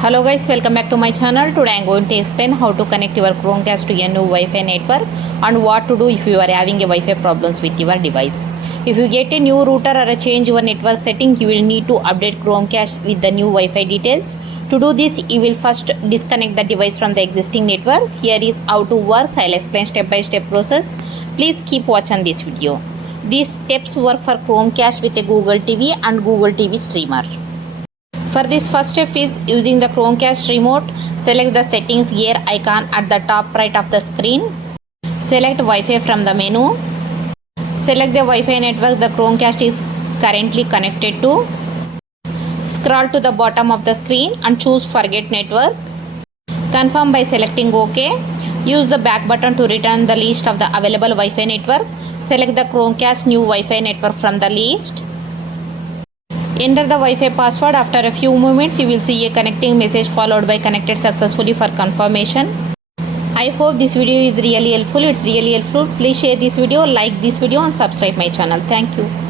Hello guys, welcome back to my channel. Today I am going to explain how to connect your Chromecast to a new Wi-Fi network and what to do if you are having a Wi-Fi problems with your device. If you get a new router or a change your network setting, you will need to update Chromecast with the new Wi-Fi details. To do this, you will first disconnect the device from the existing network. Here is how to work. I'll explain step by step process. Please keep watching this video. These steps work for Chromecast with a Google TV and Google TV streamer. For this first step is using the Chromecast remote. Select the settings gear icon at the top right of the screen. Select Wi-Fi from the menu. Select the Wi-Fi network the Chromecast is currently connected to. Scroll to the bottom of the screen and choose Forget Network. Confirm by selecting OK. Use the back button to return the list of the available Wi-Fi network. Select the Chromecast new Wi-Fi network from the list. Enter the Wi-Fi password. After a few moments, you will see a connecting message followed by connected successfully for confirmation. I hope this video is really helpful. It's really helpful. Please share this video, like this video and subscribe my channel. Thank you.